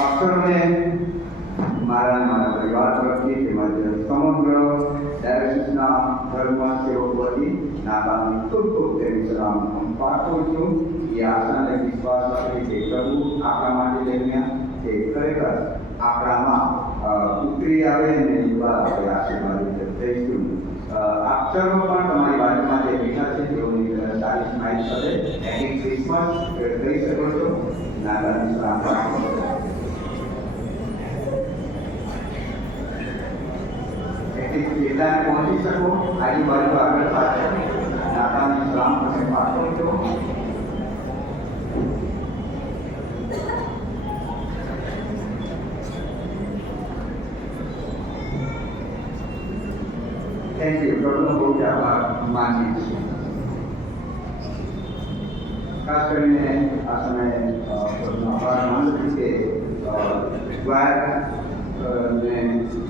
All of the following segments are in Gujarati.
અક્ષરોને મારા પરિવાર તરફથી તેમજ સમગ્ર ડાયાલિસિસના ધર્મ સેવકો વતી નાતાલની ખૂબ ખૂબ તેની સલામ પાઠવું છું. એ આશા અને વિશ્વાસ સાથે કે પ્રભુ આપણા માટે દરમિયાન તે ખરેખર આપણામાં ઉતરી આવે અને યુવા આપણે આશીર્વાદિત થઈશું. અક્ષરો પણ તમારી બાજુમાં જે બેઠા છે તેઓની સારી સ્માઇલ સાથે હેપી ક્રિસમસ કહી શકો છો. નાતાલની સલામ પાઠવું છું. કેટલાને પહોંચી શકો આજુબાજુ આગળ પાછળ નાતાલની સલામ તમે પાઠવો છો. Thank you. પ્રભુનો બહુ જ આભાર માનીએ છીએ. ખાસ કરીને આ સમયે પ્રભુનો આભાર માનું છું કે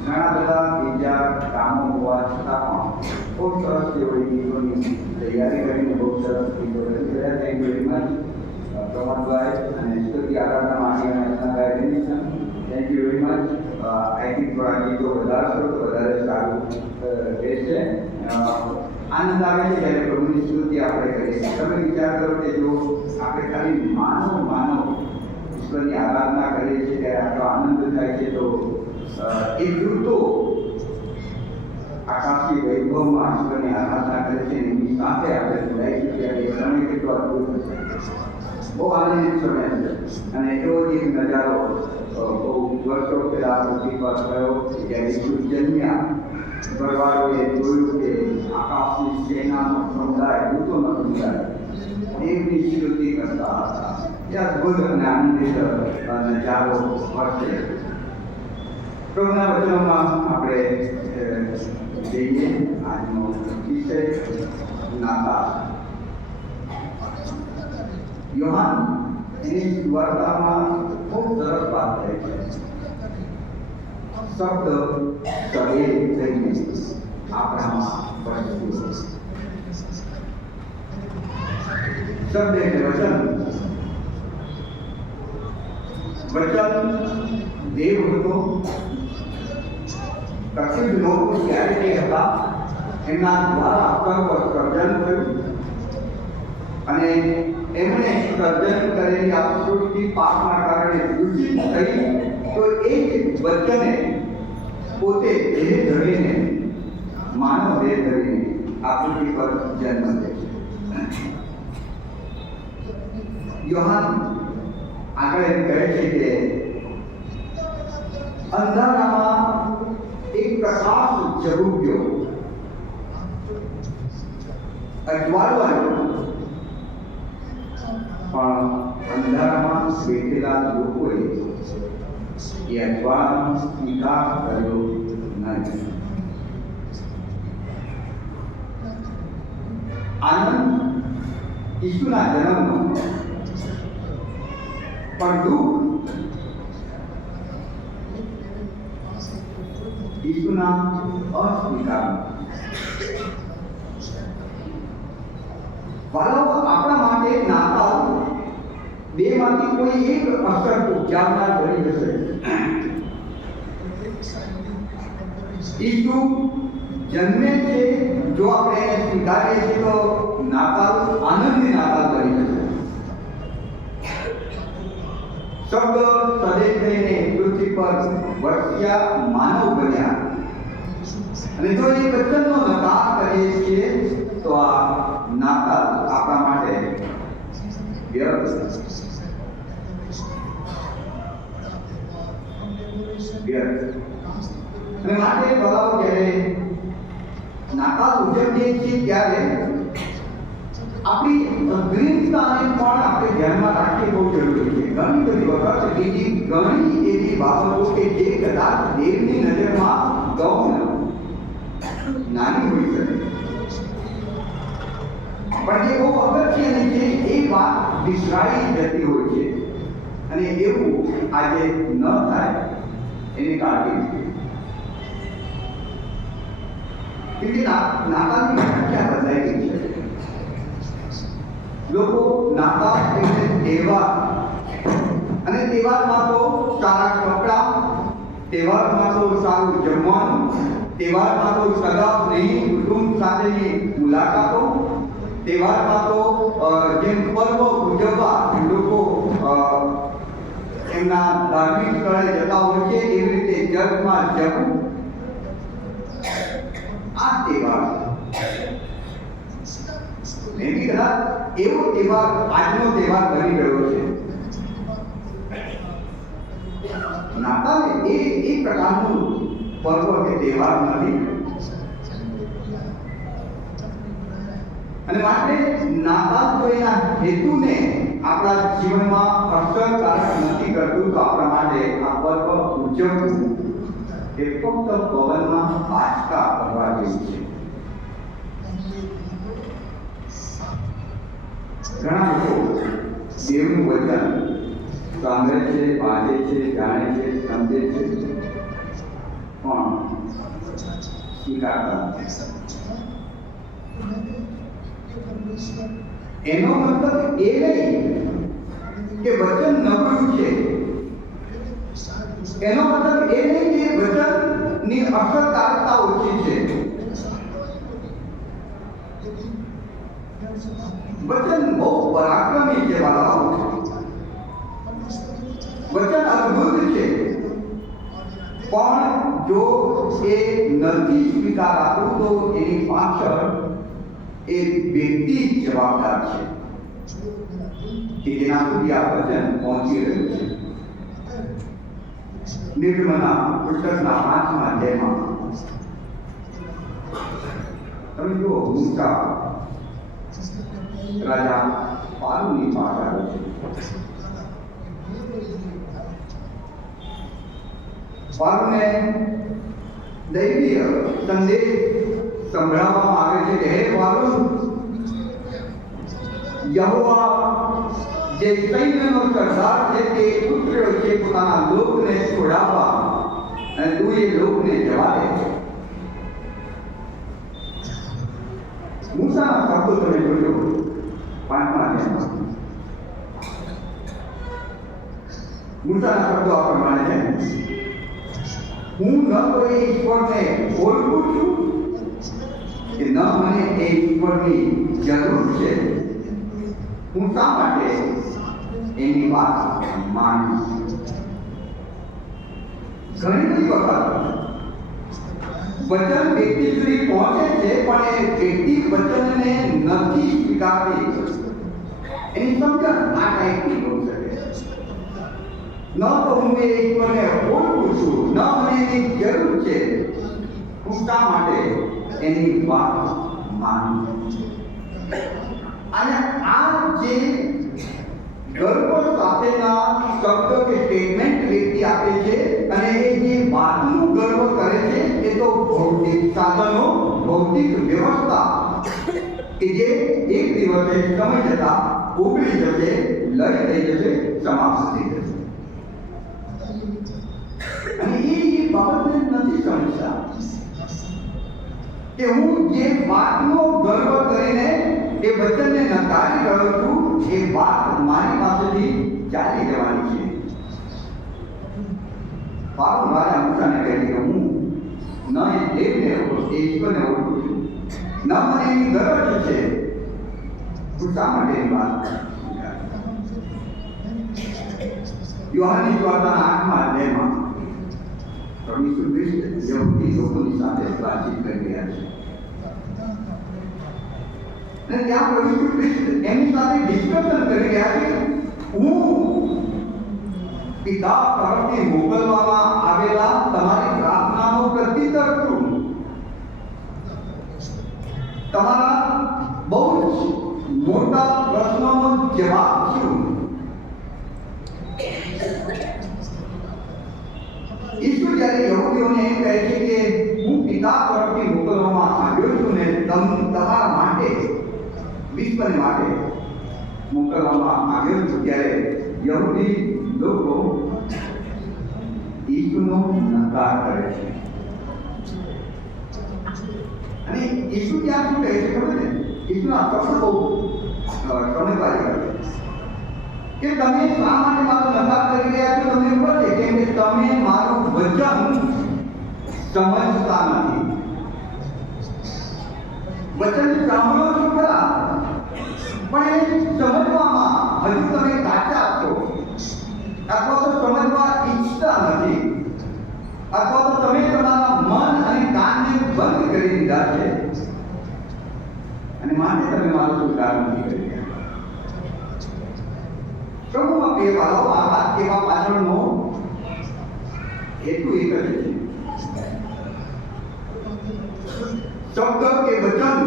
ઘણા બધા બીજા કામો હોવા છતાં પણ ખૂબ સરસ તેઓએ ગીતોની તૈયારી કરીને બહુ સરસ ગીતો રજૂ કર્યા. થેન્ક યુ વેરી મચ પ્રમોદભાઈ અને સ્તુતિ આરાધના માટે admission. Thank you very much. I think થોડા ગીતો વધારશો તો વધારે સારું રહેશે. આનંદ આવે છે જ્યારે પ્રભુની સ્તુતિ આપણે કરીએ છીએ. તમે વિચાર કરો કે જો આપણે ખાલી માનવ ઈશ્વરની આરાધના કરીએ છીએ ત્યારે આપણો આનંદ થાય છે. તો એ દૂતો આકાશી વૈભવમાં ઈશ્વરની આરાધના કરે છે એની સાથે આપણે જોડાઈશું ત્યારે એ સમય કેટલો અદભુત હશે. બહુ આનંદિત સમય હશે. અને એવો જ એક નજારો બહુ વર્ષો પહેલા પૃથ્વી પર થયો જ્યારે ઈસુ જન્મ્યા. ભરવાડોએ જોયું કે આકાશની સેનાનો સમુદાય દૂતોનો સમુદાય દેવની સ્તુતિ કરતા હતા. એ અદભુત અને આનંદિત નજારો હશે. પ્રભુના વચનોમાં આપણે જઈએ. આજનો વિષય નાતાલ. યોહાન એની સુવાર્તામાં ખૂબ સરસ વાત કહે છે. શબ્દ શરીર થઈને આપણામાં વસ્તુ. શબ્દ એટલે વચન. વચન દેવ હતો. પ્રસિદ્ધ લોકો ત્યારે તે હતા એમના દ્વારા સર્વ સર્જન થયું અને એમણે સર્જન કરેલી આ સૃષ્ટિ પાપના કારણે દૂષિત થઈ. તો એ જ વચને પોતે દેહ ધરીને માનવ દેહ ધરીને આ પૃથ્વી પર જન્મ લે છે. યોહાન આગળ એમ કહે છે કે અંધારામાં એક પ્રકાશ ઝબૂક્યો. અજવાળું આવ્યું પણ અંધારામાં બેઠેલા લોકોએ એ અજવાળાનો સ્વીકાર કર્યો નહીં. આનંદ ઈસુના જન્મનો પણ દુઃખ ઈસુના અસ્વીકારનો. વાલાઓ, આપણા માટે નાતાલ બેમાંથી કોઈ એક અસર ઉપજાવનાર બની જશે. ઈસુ જન્મે છે, જો આપણે એને સ્વીકારીએ છીએ તો નાતાલ આનંદની નાતાલ બની જશે. શબ્દ સદે થઈને પૃથ્વી પર વસ્યા માનવ બન્યા. અને જો એ વચનનો નકાર કરીએ છીએ તો આ નાતાલ આપણા માટે વ્યર્થ. અને માટે બરાબર જ્યારે નાતાલ ઉજવીએ છીએ ત્યારે આપણી અગ્રિમતાને પણ આપણે ધ્યાનમાં રાખવી બહુ જરૂરી છે. ઘણી બધી વખત બીજી ઘણી એવી બાબતો કે જે કદાચ દેવની નજરમાં ગૌણ નાની હોઈ શકે પણ જે બહુ અગત્યની છે એ વાત વિસરાઈ જતી હોય છે. અને એવું આજે ન થાય એની કાળજી છે. નાતાલની વ્યાખ્યા બદલાઈ ગઈ છે. લોકો નાતાલ એટલે તહેવાર અને તહેવારમાં તો સારા કપડાં, તહેવારમાં તો સારું જમવાનું, તહેવારમાં તો સગા સ્નેહી કુટુંબ સાથેની મુલાકાતો, તહેવારમાં તો જેમ પર્વ ઉજવવા લોકો એમના ધાર્મિક સ્થળે જતા હોય છે એવી રીતે ચર્ચમાં જવું, આ તહેવાર એવી કદાચ એવો તહેવાર આજનો તહેવાર બની ગયો છે. નાતાલ એ પ્રકારનું પર્વ કે તહેવાર નથી, અને માટે નાતાલ તો એના હેતુને આપણા જીવનમાં અસરકારક નથી કરતું, તો આપણા માટે આ પર્વ ઉજવવું એ ફક્ત પવનમાં આંચકા કરવા જેવું છે. ઘણા લોકો દેવનું વચન સાંભળે છે, વાંચે છે, જાણે છે, સમજે છે, પણ સ્વીકારતા નથી. એનો મતલબ એ નહીં કે વચન નબળું છે, એનો મતલબ એ નહીં કે વચનની અસરકારકતા ઓછી છે. વચન બહુ પરાક્રમી છે વાલાઓ, વચન અદ્ભુત છે, પણ જો એ નથી સ્વીકારાતું તો એની પાછળ એ વ્યક્તિ જવાબદાર છે કે જેના સુધી આ વચન પહોંચી રહ્યું છે. નિર્ગમના પુસ્તકના 5મા અધ્યાયમાં તમે જુઓ, મૂસા રાજા ફારૂની પાસે આવે છે. ફારૂને દૈવીય સંદેશ સંભળાવવામાં આવે છે કે હે ફારૂ, યહોવા જે સૈન્યનો સરદાર છે તે ઉતર્યો છે પોતાના લોકને છોડાવવા, અને તું એ લોકને જવા દે. મૂસાના શબ્દો તમે જોજો 5મા અધ્યાયમાં. મૂસાના શબ્દો આ પ્રમાણે છે: હું ન તો એ ઈશ્વરને ઓળખું છું કે ન મને એ ઈશ્વરની જરૂર છે. હું શા માટે એની વાત માનું? ઘણી બધી વખત વચન વ્યક્તિ સુધી પહોંચે છે, પણ એ વ્યક્તિ વચનને નથી સ્વીકારતી. એની સમજણ આ ટાઈપની હોઈ શકે. ન તો હું એ ઈશ્વરને ઓળખું છું, ન મને એની જરૂર છે, હું શા માટે એની વાત માનું? અને આ જે ગર્વ સાથેના શબ્દ કે સ્ટેટમેન્ટ વ્યક્તિ આપે છે, અને એ જે વાતનું ગર્વ કરે છે એ તો ભૌતિક સાધનો, ભૌતિક વ્યવસ્થા કે જે એક દિવસે સમય જતા ઉગડી જશે, લય થઈ જશે, સમાપ્ત થઈ જશે. અને એ બાબતને નથી સમજતા કે હું જે વાતનો ગર્વ કરીને એ વચનને નકારી રહ્યો છું, એ વાત મારી પાસેથી ચાલી જવાની છે. ફારૂ રાજા મૂસાને કહે કે હું ન એ દેવને ઓળખું, એ ઈશ્વરને ઓળખું છું, ન મને એની ગરજ છે, હું શા માટે એની વાત? યોહાનની સુવાર્તાના 8મા અધ્યાયમાં પ્રભુ ઈસુ ખ્રિસ્ત યહૂદી લોકોની સાથે વાતચીત કરી રહ્યા છે, અને ત્યાં પ્રભુ ઈસુ ખ્રિસ્ત એમની સાથે ડિસ્કશન કરી રહ્યા છે. હું પિતા તરફથી મોકલવામાં આવેલા તમારી પ્રાર્થનાનો પ્રત્યુત્તર છું, તમારા બહુ જ મોટા પ્રશ્નોનો જવાબ છું. ઈશ્વર જ્યારે યહૂદીઓને એમ કહે છે કે હું પિતા તરફથી મોકલવામાં આવ્યો છું ને તમારા માટે, વિશ્વને માટે મોકલવામાં આવ્યો છું, ત્યારે યહૂદી લોકો ઈસુનો નકાર કરે છે. અને ઈસુ ત્યાં શું કહે છે ખબર છે? ઈસુના શબ્દ બહુ સમજવાળી છે કે તમે શા માટે મારો નકાર કરી રહ્યા સમજતા નથી. વચન સાંભળો છો ખરા, પણ એ સમજવામાં હજુ તમે કાચા છો, અથવા તો સમજવા ઈચ્છતા નથી, અથવા તો તમે તમારા મન અને કાનને બંધ કરી દીધા છે અને માટે તમે મારો સ્વીકાર નથી કરી રહ્યા. પ્રભુમાં કહેવાલો આ વાત કહેવા પાછળનો હેતુ એક જ છે. શબ્દ કે વચન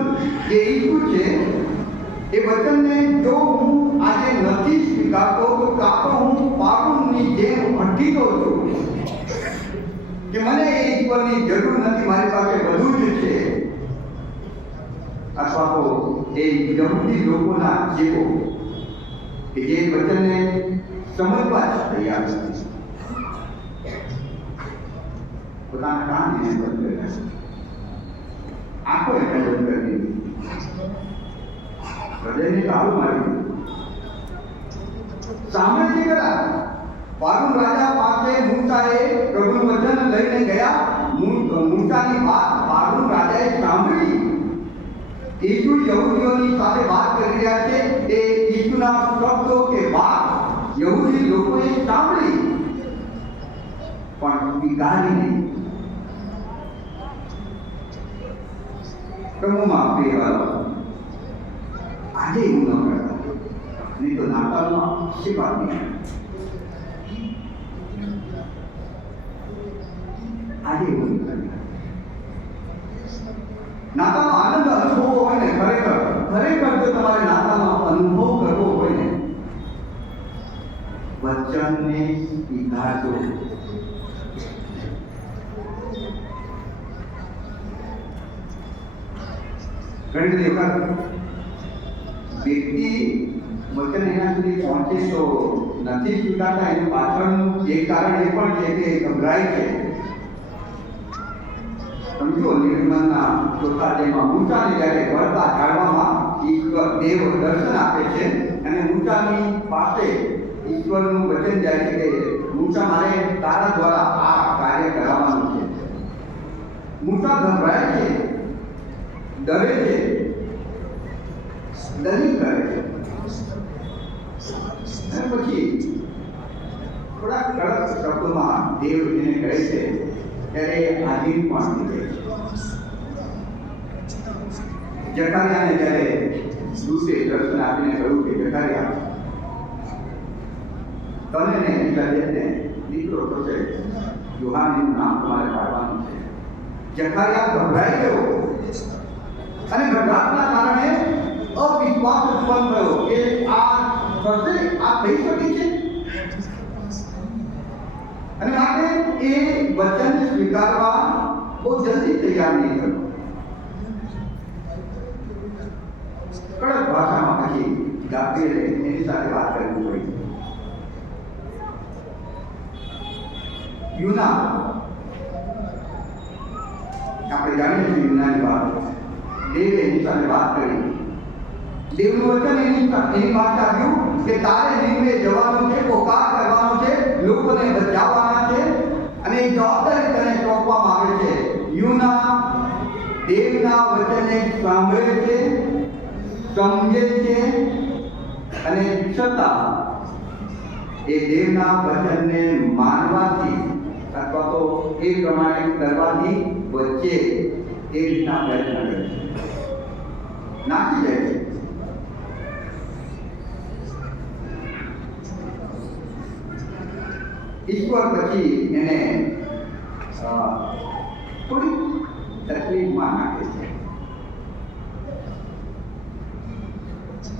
જે ઈચ્છુ છે એ વચનને જો હું આજે નથી સ્વીકારતો તો કાં તો હું પાગલની જેમ અટકીતો છું કે મને એ ઈશ્વરની જરૂર નથી, મારી પાસે બધું જ છે, અથવા તો એ યહૂદી લોકોના જેવો કે જે વચનને સમજવા જ તૈયાર નથી. પોતાના કાનને બંધ કર્યા, આંખો એને બંધ કરી દીધી, હૃદયને તાળું મારી દીધું. સાંભળે છે ખરા, ફારૂક રાજા પાસે મૂસાએ પ્રભુનું વચન લઈને ગયા. મૂસાની વાત ફારૂક રાજાએ સાંભળી. ઈસુ યહૂદીઓની સાથે વાત કરી રહ્યા છે, એ ઈસુના શબ્દો કે વાત યહૂદી લોકોએ સાંભળી પણ સ્વીકારી નહીં. પ્રભુમાં પ્રિયવાળો, આજે એવું ન કરતા, નહીં તો નાતાલમાં શીખવા નહીં. આજે એવું નહીં કરતા. નાતાલનો આનંદ અનુભવ હોય ને, ખરેખર જો તમારે નાતાલનો અનુભવ કરવો હોય ને, વચનને સ્વીકારજો. ઘણી બધી વખત વ્યક્તિ વચન એના સુધી પહોંચે તો નથી સ્વીકારતા. એનું પાછળનું એક કારણ એ પણ છે કે ગભરાય છે. સમજો, નિર્મલના ચોથા અધ્યાયમાં મૂસાને જ્યારે વળતા ઝાડવામાં ઈશ્વર દેવ દર્શન આપે છે અને મૂસાની પાસે ઈશ્વરનું વચન જાય છે કે મૂસા, મારે તારા દ્વારા આ કાર્ય કરાવવાનું છે. મૂસા ગભરાય છે, ડરે છે, દલીલ કરે છે. અને પછી થોડા કડક શબ્દોમાં દેવ એને કહે છે ત્યારે આધીન પણ થઈ જાય છે. જકારિયાને જ્યારે દૂતે દર્શન આપીને કહ્યું કે જકારિયા, તને ને ઇલિયાબેથને દીકરો થશે, યોહાનનું નામ તમારે પાડવાનું છે. જકારિયા ગભરાઈ ગયો અને ગભરાટના કારણે અવિશ્વાસ ઉત્પન્ન થયો કે આ થશે, આ થઈ શકે છે. અને માટે એ વચન સ્વીકારવા બહુ જલ્દી તૈયાર નહીં થયો. કડક ભાષામાં પછી ગાબ્રિએલે એની સાથે વાત કરવી પડી. યુના, આપણે જાણીએ છીએ યુનાની વાત. દેવે એની સાથે વાત કરી. દેવનું વચન એની પાસે આવ્યું કે તારે નીકળે જવાનું છે, પોકાર કરવાનો છે, લોકોને બચાવવાના છે અને એ જવાબદારી તને સોંપવામાં આવે છે. યુના દેવના વચનને સાંભળે છે, સમજે છે અને છતાં એ દેવના વચનને માનવાથી અથવા તો એ પ્રમાણે કરવાથી વચ્ચે એ રીતના પ્રયત્ન કરે છે, નાખી જાય છે. ઈશ્વર પછી એને થોડી તકલીફમાં નાખે છે.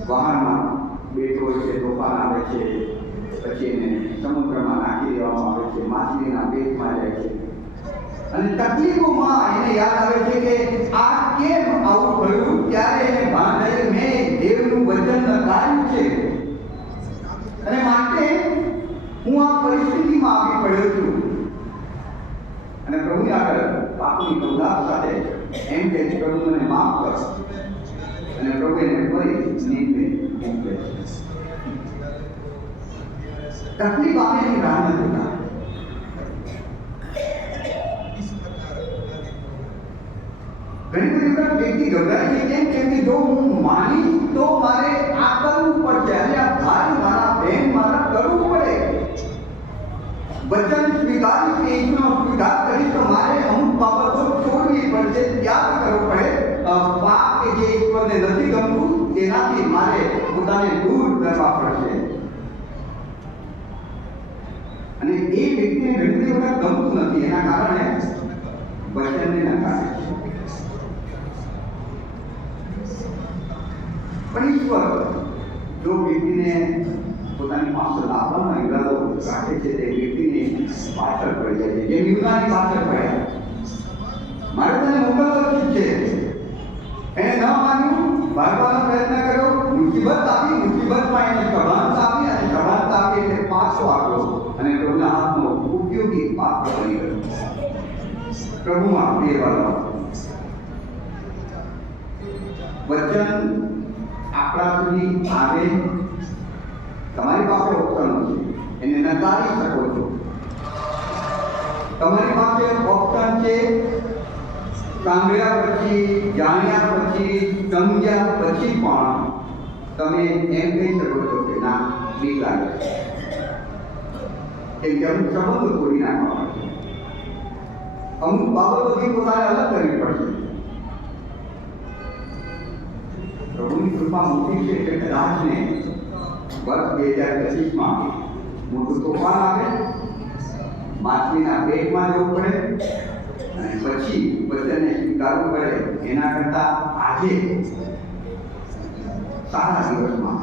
વાહનમાં બેઠો હોય છે, તોફાન આવે છે, પછી એને સમુદ્રમાં નાખી દેવામાં આવે છે, માછલીના પેટમાં જાય છે અને તકલીફોમાં એને યાદ આવે છે કે આ કેમ આવું થયું. ત્યારે એને ભાન થાય મેં દેવનું વચન નકાર્યું છે અને માટે હું આ પરિસ્થિતિમાં આવી પડ્યો છું. અને પ્રભુની આગળ પાપની કબૂલાત સાથે એમ કહે છે, પ્રભુ મને માફ કર. અને પ્રભુ એને ફરી નીંદે મૂકે. તકલીફ આવે એની રાહ ન જોતા. ઘણી બધી વખત વ્યક્તિ ગભરાય છે. કેમ કે જો હું માનીશ તો મારે આ કરવું પડશે, અને આ ભાઈ મારા બહેન મારા કરવું પડે. વચન સ્વીકારીશ કે ઈશ્વરનો સ્વીકાર કરીશ તો મારે અમુક બાબતો છોડવી પડશે, ત્યાગ કરવો પડે. પાપ કે જે ઈશ્વરને નથી ગમતું તેનાથી મારે પોતાને દૂર કરવા પડશે. અને એ વ્યક્તિને ઘણી બધી વખત ગમતું નથી, એના કારણે વચનને નકારે છે. પણ ઈશ્વર જો વ્યક્તિને પોતાની પાસે લાવવાનો ઈરાદો રાખે છે તે વ્યક્તિની પાછળ પડી જાય છે. જેમ યુનાની પાછળ પડ્યા, મારે તને મોકલવો જ છે. એને ન માન્યું, ભાગવાનો પ્રયત્ન કર્યો, મુસીબત આવી, મુસીબતમાં એને સભાનતા આપી, અને સભાનતા આપી એટલે પાછો આવ્યો અને પ્રભુના હાથનો ઉપયોગી પાત્ર બની ગયો. પ્રભુમાં પ્રિયવાળો, વચન આપણા સુધી આવે, તમારી પાસે ઓપ્શન છે, એને નકારી શકો છો. તમારી પાસે ઓપ્શન છે, સાંભળ્યા પછી, જાણ્યા પછી, સમજ્યા પછી પણ તમે એમ કહી શકો છો કે ના, બીક લાગે છે. કેમ કે અમુક સંબંધો તોડી નાખવા પડશે, અમુક બાબતોથી પોતાને અલગ કરવી પડશે. પ્રભુની કૃપા મોટી છે કે કદાચ ને વર્ષ 2025માં મોટું તોફાન આવે, માછલીના પેટમાં જવું પડે અને પછી વચનને સ્વીકારવું પડે. એના કરતા આજે સારા દિવસમાં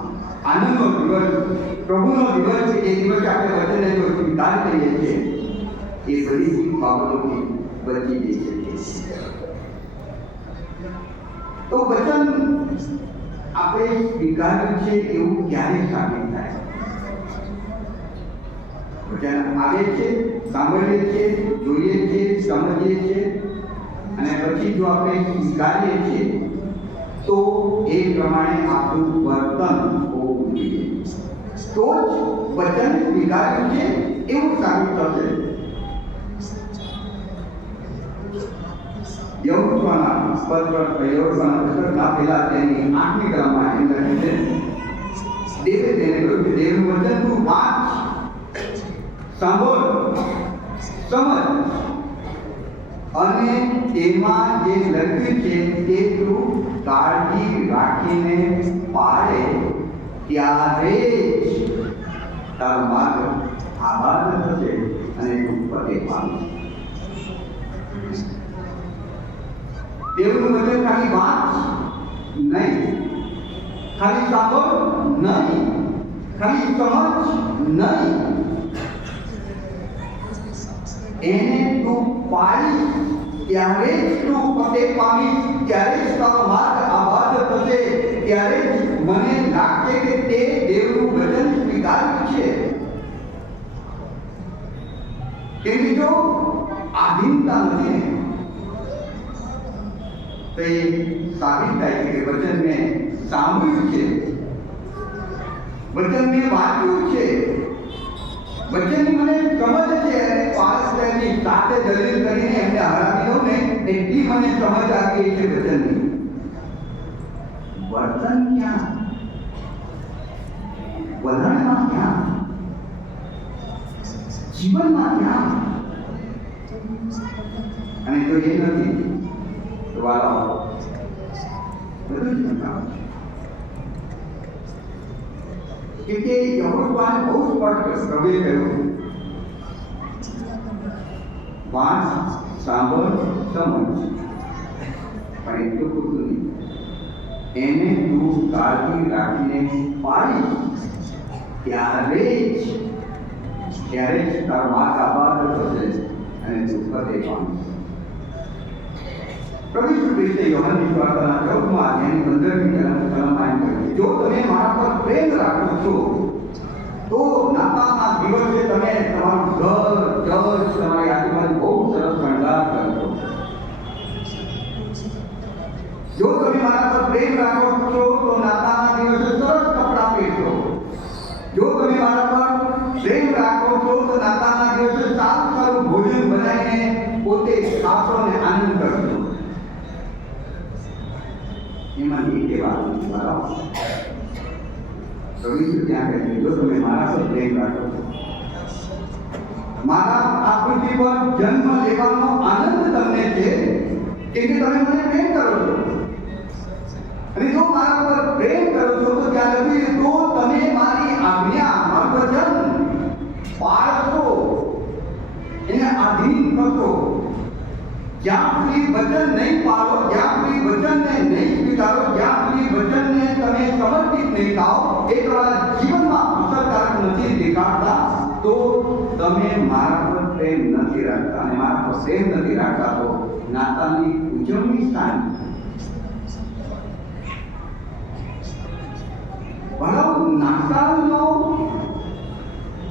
આનંદનો દિવસ, પ્રભુનો દિવસ છે, એ દિવસે આપણે વચનને જો સ્વીકારી લઈએ છીએ, એ બધી બાબતોથી બચી જઈ શકીએ. તો વચન આપણે સ્વીકાર્યું છે એવું ક્યારે સાબિત થાય? વચન આવે છે, સાંભળીએ છીએ, જોઈએ છીએ, સમજીએ છીએ, અને પછી જો આપણે સ્વીકારીએ છીએ તો એ પ્રમાણે આપણું વર્તન હોવું જોઈએ. તો જ વચન સ્વીકાર્યું છે એવું સાબિત થશે. યહૂદના પુસ્તકના પહેલા તેની 8મી કલમમાં એમ લખ્યું છે, દેવે તેને કહ્યું કે દેવનું વચન તું વાંચ, સાંભળ, સમજ, અને તેમાં જે લખ્યું છે તે તું કાળજી રાખીને પાળે, ત્યારે જ તારો માર્ગ આબાદ થશે અને તું પતે પામીશ. દેવનું વચન ખાલી વાંચ નહીં, ખાલી સાંભળ નહીં, ખાલી સમજ નહીં, એને તું પાળીશ, ત્યારે જ તું પતે પામીશ, ત્યારે જ તારો માર્ગ આબાદ થશે, ત્યારે જ મને લાગશે કે તે દેવનું વચન સ્વીકાર્યું છે. તેની જો આધીનતા નથી તો એ સાબિત થાય છે કે વચન મેં સાંભળ્યું છે, વચન મેં વાંચ્યું છે, વચનની મને સમજ છે, અને પારસ્પરની સાથે દલીલ કરીને એમને હરાવી દઉં ને એટલી મને સમજ આવી છે વચનની. વર્તન ક્યાં? વલણમાં ક્યાં? જીવનમાં ક્યાં? અને જો એ નથી તો વાળો બધું જ નકામ છે. કે યહોવા બહુ સ્પષ્ટ પ્રભુએ કહ્યું, વાંચ, સાંભળ, સમજ, પણ એટલું પૂરતું નહીં, એને તું કાળજી રાખીને પાળીશ, ત્યારે જ તારો માર્ગ આબાદ થશે અને તું પતે પામીશ. પ્રભુ ઈસુ ખ્રિસ્તે યોહાનની સુવાર્તાના 14મા અધ્યાયની 15મી કલમમાં એમ કહ્યું, જો તમે મારા પર પ્રેમ રાખો છો તો નાતાલના દિવસે તમે તમારું ઘર, ચર્ચ, તમારી આજુબાજુ બહુ સરસ શણગાર કરશો. જો તમે મારા પર પ્રેમ રાખો છો તો નાતાલના દિવસે સરસ કપડાં પહેરશો. જો તમે મારા પર પ્રેમ રાખો છો તો નાતાલના દિવસે સારું સારું ભોજન બનાવીને પોતે ખાશો અને આનંદ કરશો. નથી કેવા બરાબર. તો બીજું ત્યાં કહે જો તમે મારા પર પ્રેમ રાખો છો, મારા આ પૃથ્વી પર જન્મ લેવાનો આનંદ તમને છે કે તમે મને પ્રેમ કરો છો, અને જો મારા પર પ્રેમ કરો છો તો ત્યાં લખ્યું તો તમે મારી આજ્ઞા મારું વચન પાળશો, એને આધીન થશો. જ્યાં સુધી વચન નહીં પાળો, જ્યાં સુધી વચનને નહીં સ્વીકારો, જ્યાં સુધી વચનને તમે સમર્પિત નહીં થાઓ, એ તમારા જીવનમાં અસરકારક નથી દેખાડતા, તો તમે મારા પર પ્રેમ નથી રાખતા. અને મારા પર પ્રેમ નથી રાખતા તો નાતાલની ઉજવણી સ્થાન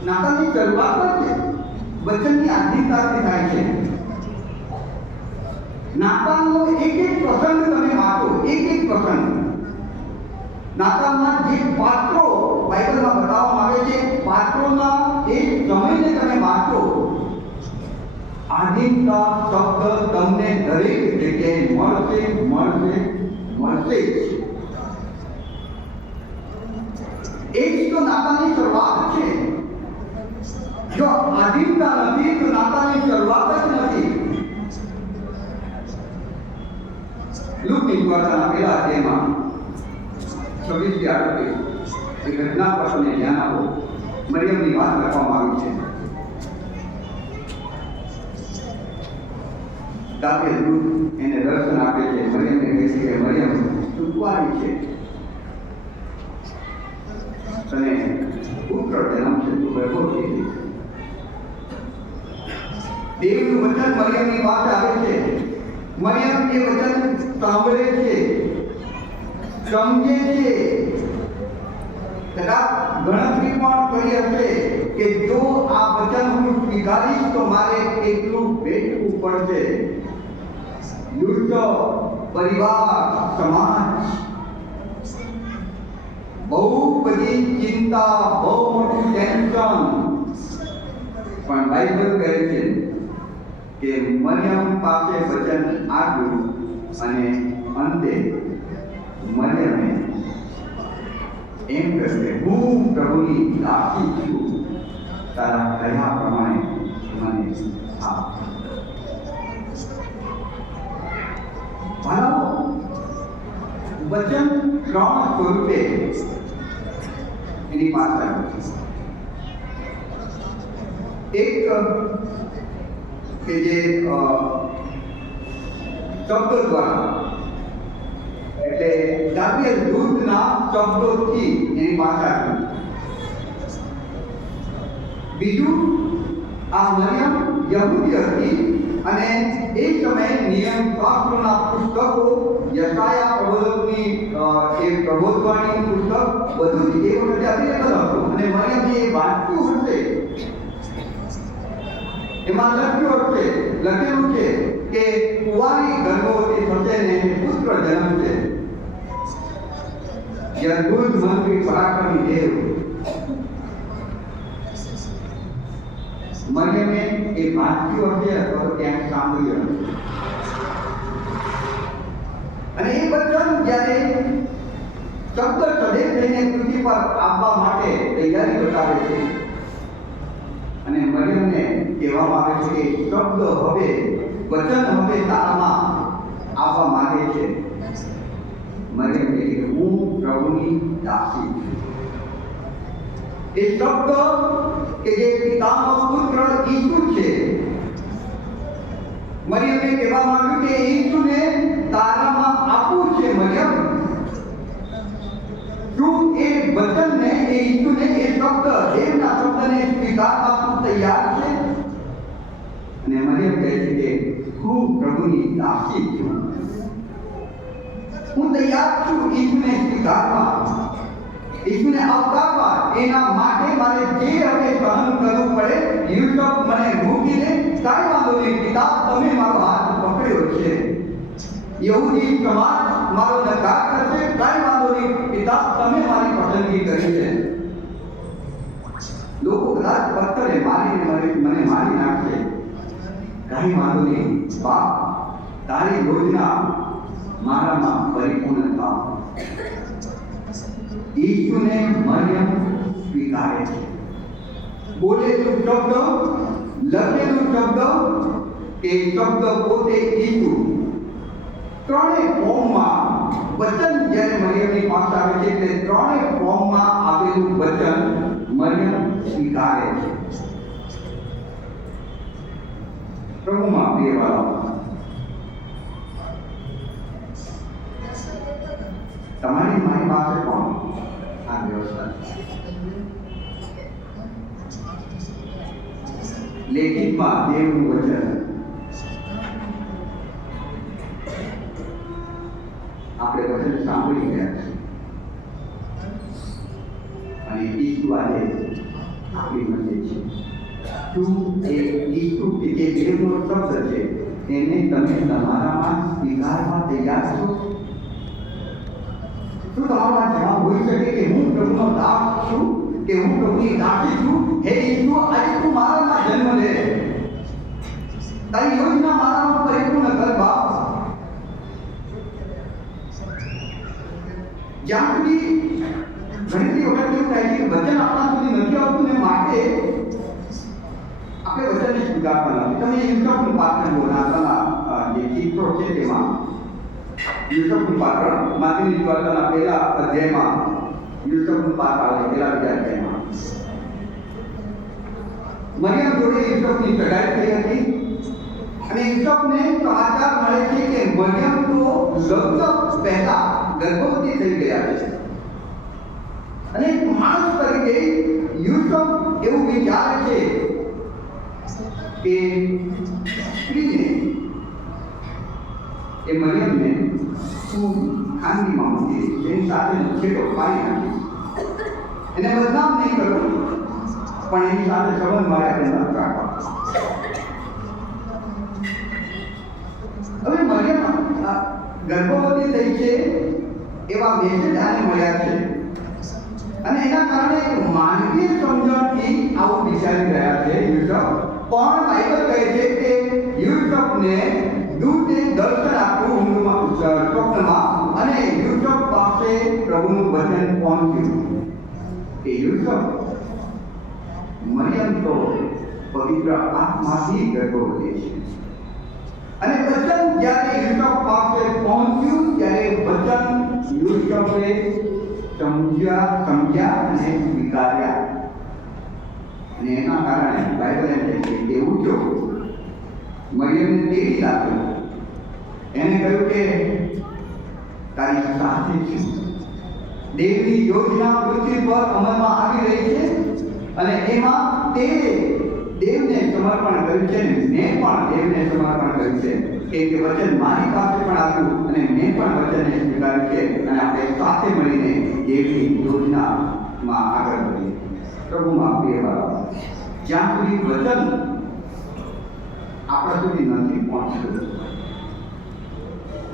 નાતાલની શરૂઆત જ વચનની આધીનતાથી થાય છે. નાતાલનો એક એક પ્રસંગ તમે વાંચો, એક એક પ્રસંગ નાતાલના જે પાત્રો બાઇબલમાં બતાવવામાં આવે છે, પાત્રોના એક સમયને તમે વાંચો, આધીનતા શબ્દ તમને દરેક જગ્યાએ મળશે મળશે મળશે જ. એ જ તો નાતાલની શરૂઆત છે. જો આધીનતા નથી તો નાતાલની શરૂઆત જ નથી. લૂકની સુવાર્તાના પહેલા અધ્યાયમાં 26 થી 38 એક ઘટના પર તમે ધ્યાન આપો. મરિયમની વાત લખવામાં આવી છે. દાતે દૂત એને દર્શન આપે છે. મરિયમને કહે છે કે મરિયમ સુકવારી છે, તને પુત્ર જન્મશે, તું ગર્ભવતી થઈ છે. દેવનું વચન મરિયમની પાસે આવે છે. મરિયમ એ વચન સાંભળે છે, સમજે છે, કદાચ ગણતરી પણ કરી હશે કે જો આ વચન હું સ્વીકારીશ તો મારે એટલું વેઠવું પડશે. યુદ્ધ, પરિવાર, સમાજ, બહુ બધી ચિંતા, બહુ મોટું ટેન્શન. પણ બાઇબલ કહે છે કે મરિયમ પાસે વચન આવ્યું અને અંતે મરિયમે એમ કહ્યું કે હું પ્રભુની દાસી છું, તારા કહ્યા પ્રમાણે મને આપ. વચન 3 સ્વરૂપે એની પાસે આવ્યું. એક કે જે શબ્દો દ્વારા, એટલે દાવિદ દૂતના શબ્દોથી એની પાસે આવ્યું. બીજું, આ મરિયમ યહૂદી હતી અને એ સમયે નિયમશાસ્ત્રના પુસ્તકો, યશાયા પ્રબોધકની એ પ્રબોધવાણી પુસ્તક બધું જ એ વખતે અવેલેબલ હતું. અને મરિયમે એ વાંચ્યું હશે, એમાં લખેલું છે કે કુંવારી ગર્ભવતી થશે ને પુત્ર જન્મશે. અદ્ભુત મંત્રી પરાક્રમી દેવ. મરિયમે એ વાંચ્યું હશે અથવા તો ક્યાંક સાંભળ્યું હશે. અને એ વચન જ્યારે શબ્દ સદેવ થઈને પૃથ્વી પર આવવા માટે તૈયારી બતાવે છે અને મરિયમને કહેવામાં આવે છે કે શબ્દ હવે, વચન હવે તારામાં આવવા માંગે છે. મરિયમ કહે કે હું પ્રભુની દાસી છું. એ શબ્દ કે જે પિતાનો પુત્ર ઈસુ છે, મરિયમને કહેવામાં આવ્યું કે ઈસુને તારામાં આપવું છે. મરિયમ, તું એ વચનને, એ ઈસુને, એ શબ્દ, દેવના શબ્દને સ્વીકારવા તું તૈયાર છે? અને મરિયમ કહે છે કે હું પ્રભુની દાસી છું, હું તૈયાર છું ઈસુને સ્વીકારવા, ઈસુને આવકારવા. એના માટે મારે જે હવે સહન કરવું પડે, યુસુફ મને મૂકી દે, કાંઈ વાંધો નહીં, પિતા તમે મારો હાથ પકડ્યો છે. યહૂદી સમાજ મારો નકાર કરશે, કાંઈ વાંધો નહીં, પિતા તમે મારી પસંદગી કરી છે. લોકો કદાચ પથ્થરે મારીને મને મારી નાખશે, કાંઈ વાંધો નહીં, બાપ તારી યોજના મારામાં પરિપૂર્ણ થાવ. ઈસુને મરિયમ સ્વીકારે છે. બોલેલું શબ્દ, લખેલું શબ્દ કે શબ્દ પોતે ઈસુ, ત્રણેય ફોર્મમાં વચન જ્યારે મરિયમની પાસે આવે છે તે ત્રણેય ફોર્મમાં આપેલું વચન મરિયમ સ્વીકારે છે. પ્રભુમાં પ્રિયવાળાઓ, તમારી મારી પાસે પણ આ વ્યવસ્થા છે. લેખિતમાં દેવનું વચન આપણે વચન સાંભળી ગયા છીએ અને ઈસુ આજે આપણી મધ્ય છે. શું એ ઈસુ કે જે દેવનો શબ્દ છે એને તમે તમારામાં સ્વીકારવા તૈયાર છો? શું તમારા જવાબ હોઈ શકે કે હું પ્રભુનો દાસ છું, કે હું પ્રભુની દાસી છું? હે ઈસુ, આજે તું મારામાં જન્મ લે, તારી યોજના મારામાં પરિપૂર્ણ કર બાપ. જ્યાં સુધી ઘણી વખત એવું થાય છે કે વચન આપણા સુધી નથી આવતું ને માટે આપણે વચનને સ્વીકારતા નથી. તમે યુસુફનું પાત્ર બોલાવવાના જે ચિત્રો છે તેમાં યુસુફનું પાત્ર માથેની વાર્તાના પહેલા અધ્યાયમાં યુસુફનું પાત્ર આવે, પહેલા અધ્યાયમાં મરિયમ જોડે યુસુફની સગાઈ થઈ હતી અને યુસુફને સમાચાર મળે છે કે મરિયમ તો લગ્ન પહેલા ગર્ભવતી થઈ ગયા છે. અને એક માણસ તરીકે યુસુફ એવું વિચારે છે કે સ્ત્રીને એ મરિયમને હું ખાનગીમાં મૂકી એની સાથે છેડો પાડી નાખીશ, એને બદનામ નહીં કરું પણ એની સાથે સંબંધ મારે આપણે નથી રાખવા. હવે મરિયમ ગર્ભવતી થઈ છે એવા મેસેજ આને મળ્યા છે અને એના કારણે માનવીય સમજણથી આવું વિચારી રહ્યા છે યુસુફ. પણ બાઇબલ કહે છે કે યુસુફને દૂતે દર્શન આપ્યું ઊંઘમાં, સ્વપ્નમાં, અને યુસુફ પાસે પ્રભુનું વચન પહોંચ્યું કે યુસુફ, મરિયમ તો પવિત્ર આત્માથી ગર્ભવતી છે. અને વચન જ્યારે યુસુફ પાસે પહોંચ્યું ત્યારે વચન યુસુફે સમજ્યા અને સ્વીકાર્યા. અને એના કારણે બાઇબલ એમ કહે છે કે ઉઠો, મરિયમને તેડી લાવ્યો, એને કહ્યું કે તારી સાથે છું. દેવની યોજના પૃથ્વી પર અમલમાં આવી રહી છે અને એમાં તે દેવને સમર્પણ કર્યું છે ને મેં પણ દેવને સમર્પણ કર્યું છે કે વચન મારી પાસે પણ આવ્યું અને મેં પણ વચનને સ્વીકાર્યું છે અને આપણે સાથે મળીને દેવની યોજનામાં આગળ વધીએ. પ્રભુમાં પ્રિયવાળાઓ, જ્યાં સુધી વચન આપણા સુધી નથી પહોંચતું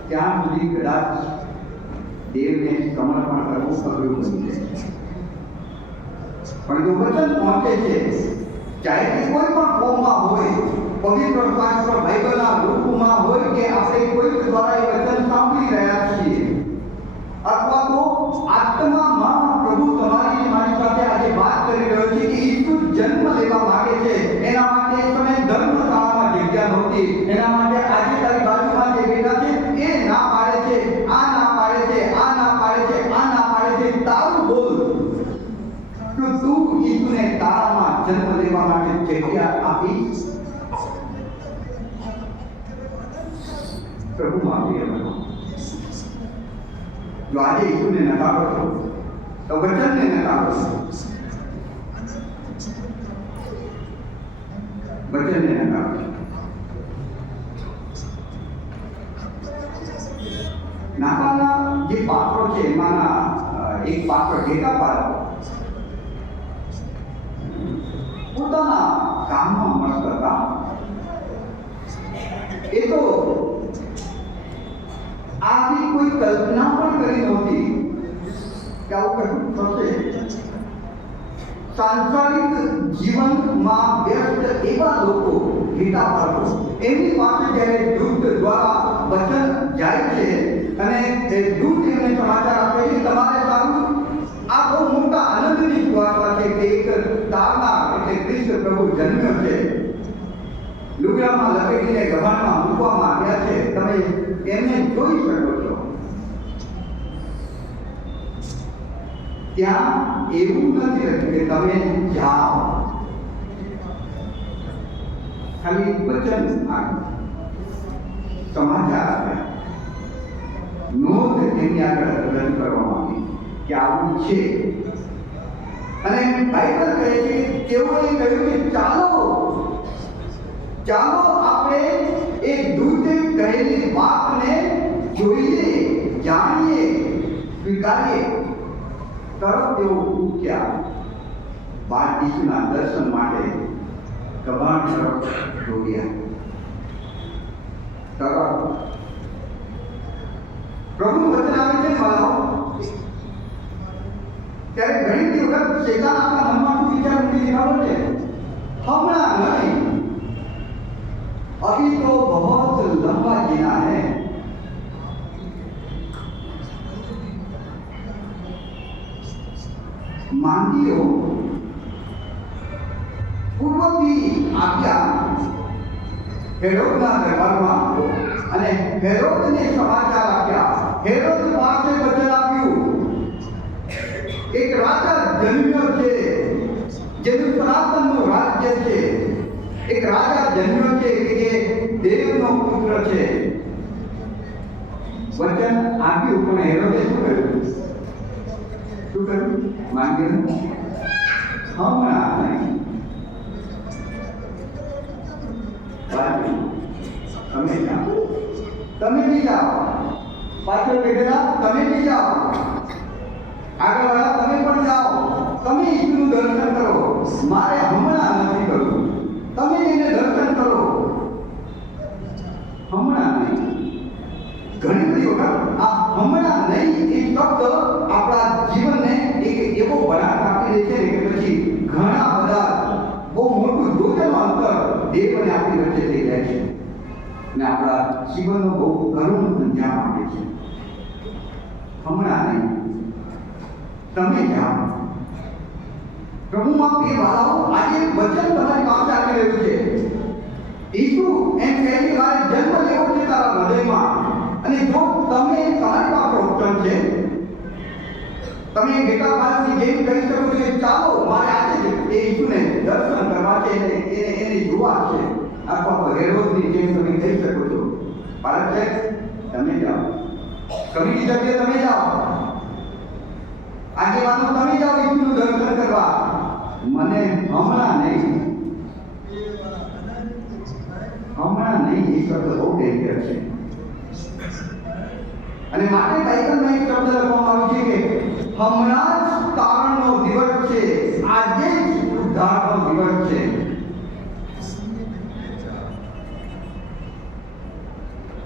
ત્યાં સુધી કદાચ દેવને સમર્પણ કરવું અઘરું બની જાય. પણ જો વચન પહોંચે છે, ચાહે તે કોઈ પણ ફોર્મમાં હોય, પવિત્ર શાસ્ત્ર બાઇબલના રૂપમાં હોય કે આપણે કોઈ દ્વારા એ વચન સાંભળી રહ્યા છીએ, અથવા તો આત્મામાં પ્રભુ તમારી મારી સાથે આજે વાત કરી રહ્યો છે કે ઈસુ જન્મ લેવા માંગે છે, એના માટે તમે ધર્મશાળામાં જગ્યા નહોતી, એના માટે આજે તારી બાજુમાં જે બેઠા છે એ ના પાડે છે, આ ના પાડે છે, આ ના પાડે છે, આ ના પાડે છે, તારું બોલ તો તું ઈસુને તારામાં જન્મ લેવા માટે જગ્યા આપીશ? પ્રભુમાં પ્રિય, જો આજે ઈસુને નકારો છો તો વચનને નકારો છો, વચનને નકારો છો. નાતાલના જે પાત્રો છે એમાંના એક પાત્ર ઘેટા પાત્ર પોતાના કામમાં મસ્ત હતા. એ તો આવી કોઈ કલ્પના પણ કરી નહોતી કે આવું કશું થશે. સાંસારિક જીવનમાં વ્યસ્ત એવા લોકો, ઘેટા પાત્રો, એમની પાસે જ્યારે દૂત દ્વારા વચન જાય છે અને એ દૂત એમને સમાચાર આપે છે તમારે સારું આ બહુ મોટા આનંદની વાત છે કે એક તારનાર એટલે કૃષ્ણ પ્રભુ જન્મ્યો છે, લુગડામાં લપેટીને ગભાણમાં મૂકવામાં આવ્યા છે, તમે એમને જોઈ શકો છો. ત્યાં એવું નથી લખ્યું કે તમે જાઓ, ખાલી વચન સમાચાર આપ્યા, નોંધ એની આગળ રજૂ કરવામાં આવી કે આવું છે. અને બાઇબલ કહે છે કે તેઓએ કહ્યું કે ચાલો ચાલો આપણે એ દૂતે કહેલી વાતને જોઈએ, જાણીએ, સ્વીકારીએ. તરત તેઓ ઉઠ્યા, બાળ ઈસુના દર્શન માટે કબાટ તરફ દોડ્યા. તરત પ્રભુ વચન આવે છે મારો ત્યારે ઘણી વખત શેતાન આપણા મનમાં શું વિચાર મૂકી દીધો છે, હમણાં નહીં, अभी तो बहुत लंबा जीना है. मानवीय પૂર્વથી આવ્યા હેરોદના દરબારમાં અને હેરોદને સમાચાર આપ્યા. હેરોદ પાસે વચન આપ્યું એક રાજા જન્મ્યો છે જેનું સનાતનનું રાજ્ય છે, એક રાજા જન્મ્યો છે કે જે દેવનો પુત્ર છે. વચન આપ્યું પણ હેરોદે શું કર્યું? માગ્યું હમણાં નહીં, તમે જાઓ, તમે બી જાઓ, પાછળ બેઠેલા તમે બી જાઓ, આગળવાળા તમે પણ જાઓ, તમે ઈશ્વરનું દર્શન કરો. મારે હમણાં નથી કરવું, તમે એને દર્શન કરો, હમણાં નહીં. ઘણી બધી વખત આ હમણાં નહીં એ શબ્દ આપણા જીવનને એક એવો વળાંક આપી દે છે કે પછી ઘણા બધા બહુ મોટું જોજનું અંતર દેવ અને આપણી વચ્ચે થઈ જાય છે અને આપણા જીવનનો બહુ કરુણ અંજામ આપે છે. હમણાં નહીં, તમે જાઓ. પ્રભુમાં પ્રિય વાલાઓ, આજે વચન તમારી પાસે આવી રહ્યું છે. ઈસુ એમ કહે છે મારે જન્મ લેવો છે તારા હૃદયમાં, અને જો તમે તમારી પાસે ઓપ્શન છે, તમે બેટા બાળકની જેમ કહી શકો છો કે ચાલો મારે આજે એ ઈસુને દર્શન કરવા છે, એને જોવા છે, અથવા તો હેરોદની જેમ તમે કહી શકો છો. બાળક છે, તમે જાઓ, કમિટી જગ્યાએ તમે જાઓ, આગેવાનો તમે જાઓ ઈસુનું દર્શન કરવા. મને હમણાં નહીં, હમણાં નહીં એ શબ્દ બહુ ડેન્જર છે. અને માટે બાઇબલમાં એક શબ્દ લખવામાં આવ્યો છે કે હમણાં જ તારણનો દિવસ છે, આજે જ ઉદ્ધારનો દિવસ છે.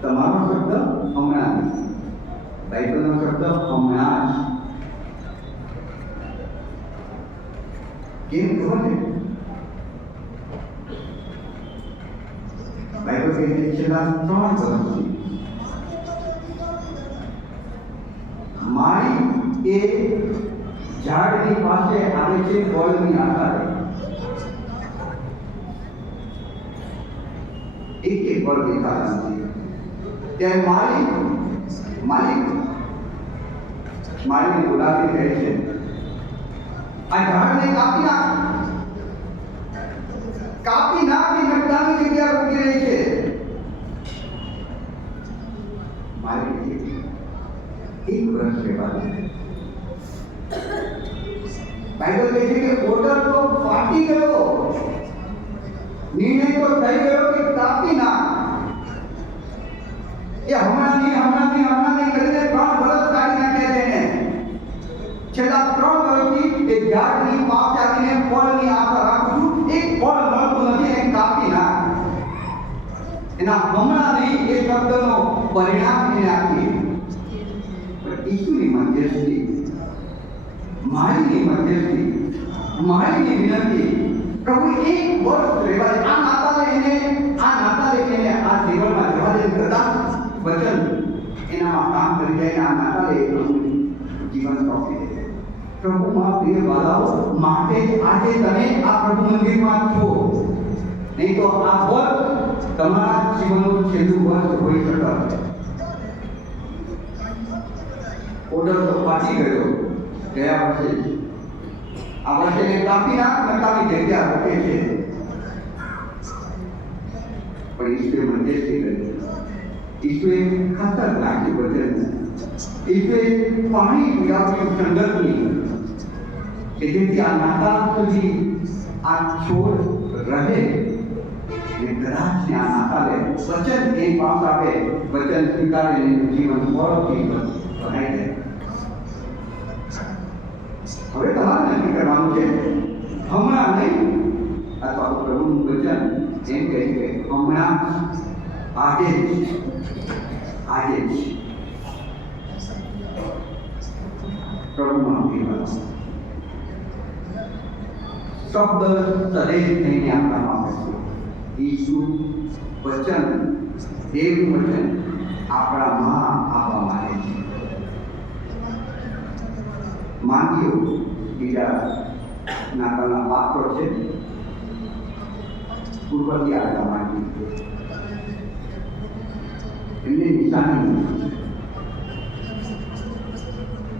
તમારો શબ્દ હમણાં, બાઇબલનો શબ્દ હમણાં જ. કેમ ખબર છે? બાઇબલ કહે છે છેલ્લા 3 વર્ષથી મારી એ ઝાડની પાસે આવે છે ફળની આધારે, એક ફળ દેખાતા નથી. ત્યારે માલિક બોલાવી કહે છે આ ઝાડને કાપી નાખી નકદાની જગ્યા રોકી રહી છે. માલિક એક વર્ષ બાદ બાઇબલ કહે છે કે ઓર્ડર તો ફાટી ગયો, નિર્ણય તો થઈ ગયો કે કાપી નાખ. એ હમણાં નહીં કરીને 3 વર્ષ કાઢી નાખ્યા છે એને. છેલ્લા 3 વર્ષથી એ ઝાડની પાસે આવીને ફળની આશા રાખું છું, એક ફળ મળતું નથી, એને કાપી નાખ. એના હમણાં નહીં એ શબ્દનો પરિણામ એને આપીએ. ઈસુની મધ્યસ્થી, મારીની મધ્યસ્થી, મારીની વિનંતી, પ્રભુ એક વર્ષ રહેવા દે. આ નાતાલે એને આ ટેબલમાં જવા દે. કદાચ વચન એનામાં કામ કરે પ્રભુમાં પ્રિય વાલાઓ, માટે આજે તમે આ પ્રભુ મંદિરમાં છો. નહીં તો આ વર્ષ તમારા જીવનનું છેલ્લું વર્ષ હોઈ શકે. ઓર્ડર તો પાછી ગયો ગયા વર્ષે. આ વર્ષે કાપી નાખવાની જગ્યા રોકે છે. પણ ઈશ્વરે મધ્યસ્થી કરી. ઈશ્વરે ખાતર નાખ્યું વચન. ઈશ્વરે પાણી પીવડાવ્યું સંગતની, કે જેથી આ નાતાલ સુધી આ છોડ રહે. ને કદાચ આ નાતાલે વચન એ પાસ આવે, વચન સ્વીકારે એનું જીવન ફળથી ભરાઈ જાય. હવે તમારે નક્કી કરવાનું છે, હમણાં નહીં, અથવા પ્રભુનું વચન એમ કહે છે હમણાં, આજે જ, આજે જ પ્રભુમાં પીવાનું શબ્દ સદૈવ થઈને આપવામાં આવે છે. ઈસુ વચન, દેવનું વચન આપણામાં આપવામાં આવે છે. માનવીઓ બીજા નાતાલના પાત્રો છે. પૂર્વથી આગળ માનવી એમની નિશાની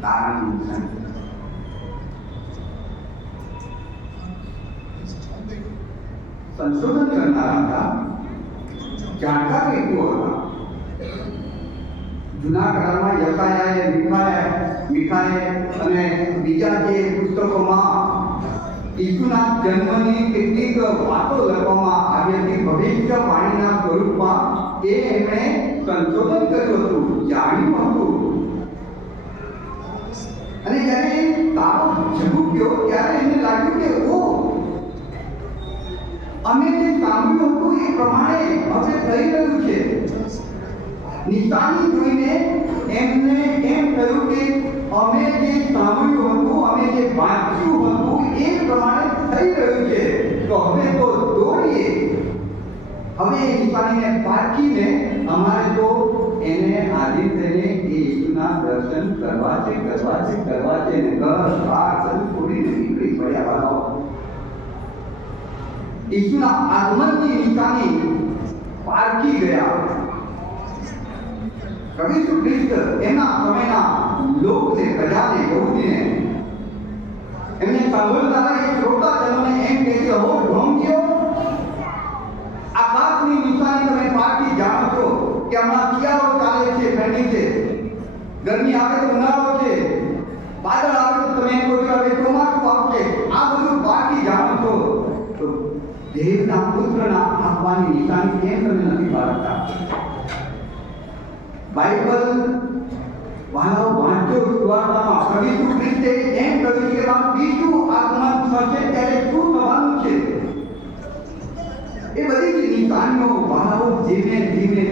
તારાની નિશાની. સંશોધન કરનારા હતા, જાણકાર વ્યક્તિઓ હતા. જૂના કાળમાં યશાયાએ, મીખાએ અને બીજા જે પુસ્તકોમાં ઈસુના જન્મની કેટલીક વાતો લખવામાં આવી હતી ભવિષ્યવાણીના સ્વરૂપમાં. એ એમણે સંશોધન કર્યું હતું, જાણ્યું હતું. અને જ્યારે તારો ઝબૂક્યો ત્યારે એમને લાગ્યું કે ઓ, અમે જે સાંભળ્યું હતું એ પ્રમાણે હવે થઈ રહ્યું છે. નિશાની જોઈને એમને એમ થયું કે અમે જે સાંભળ્યું હતું, અમે જે વાંચ્યું હતું એ પ્રમાણે થઈ રહ્યું છે. તો હવે તો દોડીએ, હવે એ નિશાનીને પારખીને અમારે તો એને આધીન થઈને એ ઈસુના દર્શન કરવા છે ને ઘર બાર બધું છોડીને નીકળી પડ્યા વાળાઓ. ઈસુના આગમનની નિશાની પારખી ગયા. પ્રભુ ઈસુ ખ્રિસ્ત એના સમયના લોકને, પ્રજાને, યહૂદીને, એમને સાંભળનારા એ શ્રોતાજનોને એમ કહે છે, હો ઢોંગીઓ, આકાશની નિશાની તમે પારખી જાણો છો કે હમણાં શિયાળો ચાલે છે, ઠંડી છે, ગરમી આવે તો ઉનાળો છે, વાદળ આવે તો તમે એમ કહો છો હવે ચોમાસું આવશે. આ બધું પારખી જાણો છો. તો દેવના પુત્રના આપવાની નિશાની કેમ તમે નથી પારખતા? બાઇબલ વાળાઓ વાંચો. સુવાર્તામાં પ્રભુ ઈસુ ખ્રિસ્તે એમ કહ્યું છે કે મારું બીજું આગમન થશે ત્યારે શું થવાનું છે. એ બધી જ નિશાનીઓ વાળાઓ ધીમે ધીમે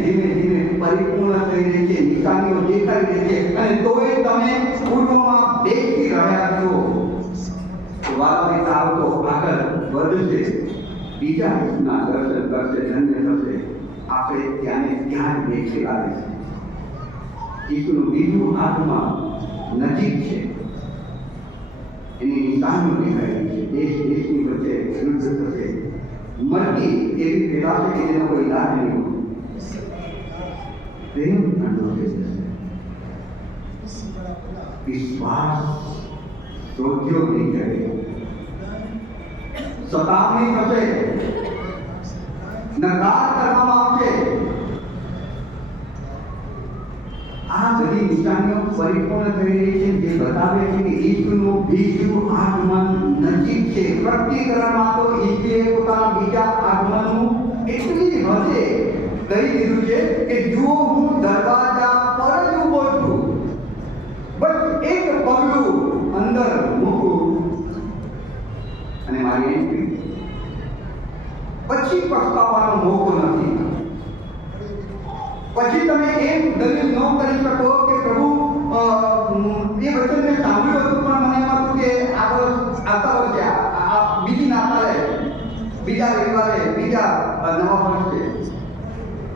પરિપૂર્ણ થઈ રહી છે. નિશાનીઓ દેખાઈ રહી છે અને તોય તમે પૂર્વમાં બેસી રહ્યા છો. વાળાઓ સાવ તો આગળ વધશે, બીજા ઈસુના દર્શન કરશે, ધન્ય થશે. આપણે ત્યાં બેસેલા રહીશું. ઈસુનું બીજું આગમન નજીક છે. એની નિશાનીઓ દેખાઈ રહી છે. દેશની વચ્ચે યુદ્ધ થશે. મરતી એવી ફેલાશે કે જેનો કોઈ ઇલાજ નહીં હોય. પ્રેમ ઠંડો થઈ જશે. વિશ્વાસ શોધ્યો નહીં કરે. સતાવણી થશે, નકાર કરવામાં આવશે. આ બધી નિશાનીઓ પરિપૂર્ણ થઈ રહી છે, જે બતાવે છે કે ઈસુનું બીજું આગમન નજીક છે. પ્રગટીકરણમાં તો ઈસુએ પોતાના બીજા આગમનનું એટલી હદે કહી દીધું છે કે જુઓ, હું દરવાજા પર જ ઊભો છું, બસ એક પગલું અંદર મૂકું અને મારી એન્ટ્રી. પછી પસ્તાવાનો મોકો નથી. પછી તમે એમ દલીલ ન કરી શકો કે પ્રભુ એ વચન મેં સાંભળ્યું હતું પણ મને એમ હતું કે આવતા વર્ષે બીજી નાતાલે, બીજા રવિવારે, બીજા નવા વર્ષે.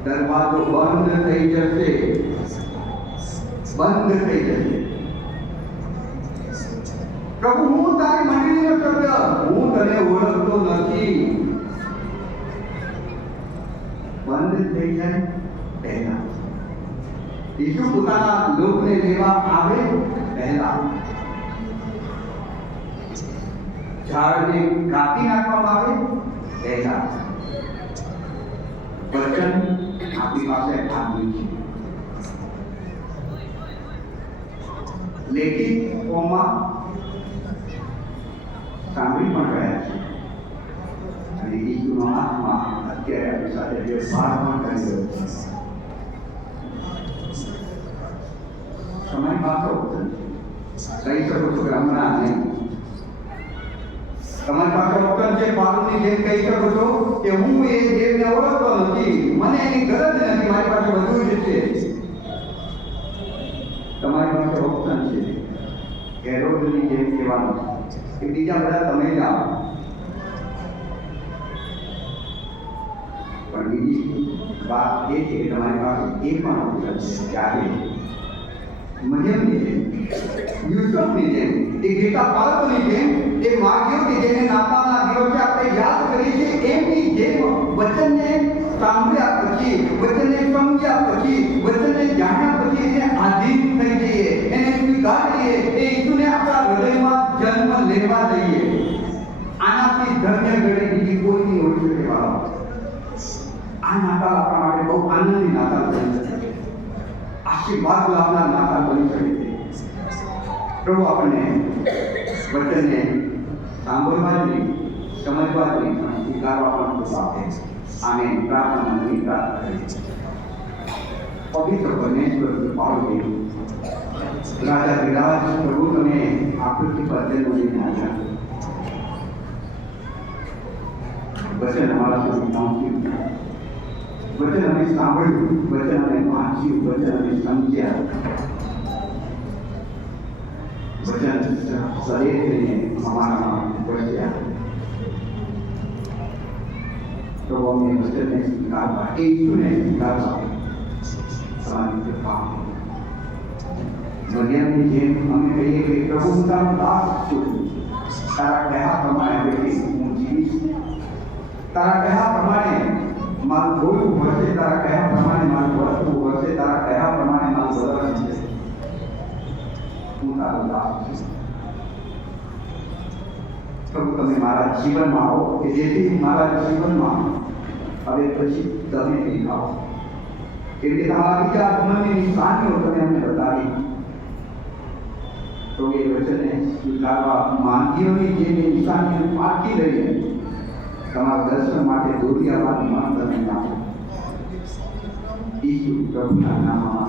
દરવાજો બંધ થઈ જશે. પ્રભુ હું તારી મંડળીનો સભ્ય, હું તને ઓળખતો નથી. બંધ થઈ જાય પહેલા ઈસુ પોતાના લોકને લેવા આવે પહેલા ઝાડને કાપી નાખવામાં આવે પહેલા વચન આપણી પાસે આવ્યું છે. લેખિત ફોર્મમાં સાંભળી પણ રહ્યા છે અને ઈસુનો આત્મા અત્યારે આપણી સાથે વ્યવહાર પણ કરી રહ્યો છે. સમય પાછો કહી શકો છો કે હમણાં નહીં. તમારી પાસે ઓપ્શન છે પાલુની જેમ કહી શકો છો કે હું એ દેવને ઓળખતો નથી, મને એની ગરજ નથી, મારી પાસે બધું જ છે. તમારી પાસે ઓપ્શન છે હેરોદની જેમ કહેવાનું કે બીજા બધા તમે જાઓ. પણ બીજી વાત એ છે કે તમારી પાસે એ પણ ઓપ્શન છે કે આજે મરિયમની જેમ, યુસુફની જેમ, એ ઘેટા પાલકોની જેમ, એ માગીઓ કે જેને નાતાલના દિવસે આપણે યાદ કરીએ છીએ એમની જેમ વચનને સાંભળ્યા પછી, વચનને સમજ્યા પછી, વચનને જાણ્યા પછી એને આધીન થઈ જઈએ, એને સ્વીકારીએ, એ ઈસુને આપણા હૃદયમાં જન્મ લેવા દઈએ. આનાથી ધન્ય ઘડી બીજી કોઈ નહીં હોઈ શકે. આ નાતાલ આપણા માટે બહુ આનંદની નાતાલ બની શકે, આશીર્વાદ લાવનાર નાતાલ બની શકે છે. પ્રભુ આપણને વચનને સાંભળવા જ નહીં, સમજવા જ નહીં, પણ સ્વીકારવા પણ ખૂબ આપે. આને પ્રાર્થના નહીં પ્રાર્થના કરી પવિત્ર પરમેશ્વર પાડો રાજા વિરાજ પ્રભુ તમે આકૃતિ પદ્ધતિનો લઈને આવ્યા. વચન અમારા સુધી પહોંચ્યું, વચન અમે સાંભળ્યું, વચન અમે વાંચ્યું, વચન અમે સમજ્યા, વચન શરીર થઈને અમારામાં વસ્યા. તો અમને વચનને સ્વીકારવા, ઈસુને સ્વીકારવા તમારી કૃપા. મરિયમની જેમ અમે કહીએ કે પ્રભુ હું તારો દાસ છું, તારા કહ્યા પ્રમાણે હું જીવીશ, તારા કહ્યા પ્રમાણે મારું બોલવું પડશે, તારા કહ્યા પ્રમાણે મારું વર્તવું પડશે, તારા કહ્યા પ્રમાણે મારું વર્તન છે. હું તારો દાસ છું. પ્રભુ તમે મારા જીવનમાં આવો કે જેથી મારા જીવનમાં હવે પછી તમે દેખાઓ, કેમ કે તમારા બીજા આગમનની નિશાનીઓ તમે અમને બતાવી. તો એ વચનને સ્વીકારવા માંગીઓની જે નિશાનીઓ પાકી લઈને તમારા દર્શન માટે દોરી આવવાનું મન તમે આપો. ઈસુ પ્રભુના નામમાં.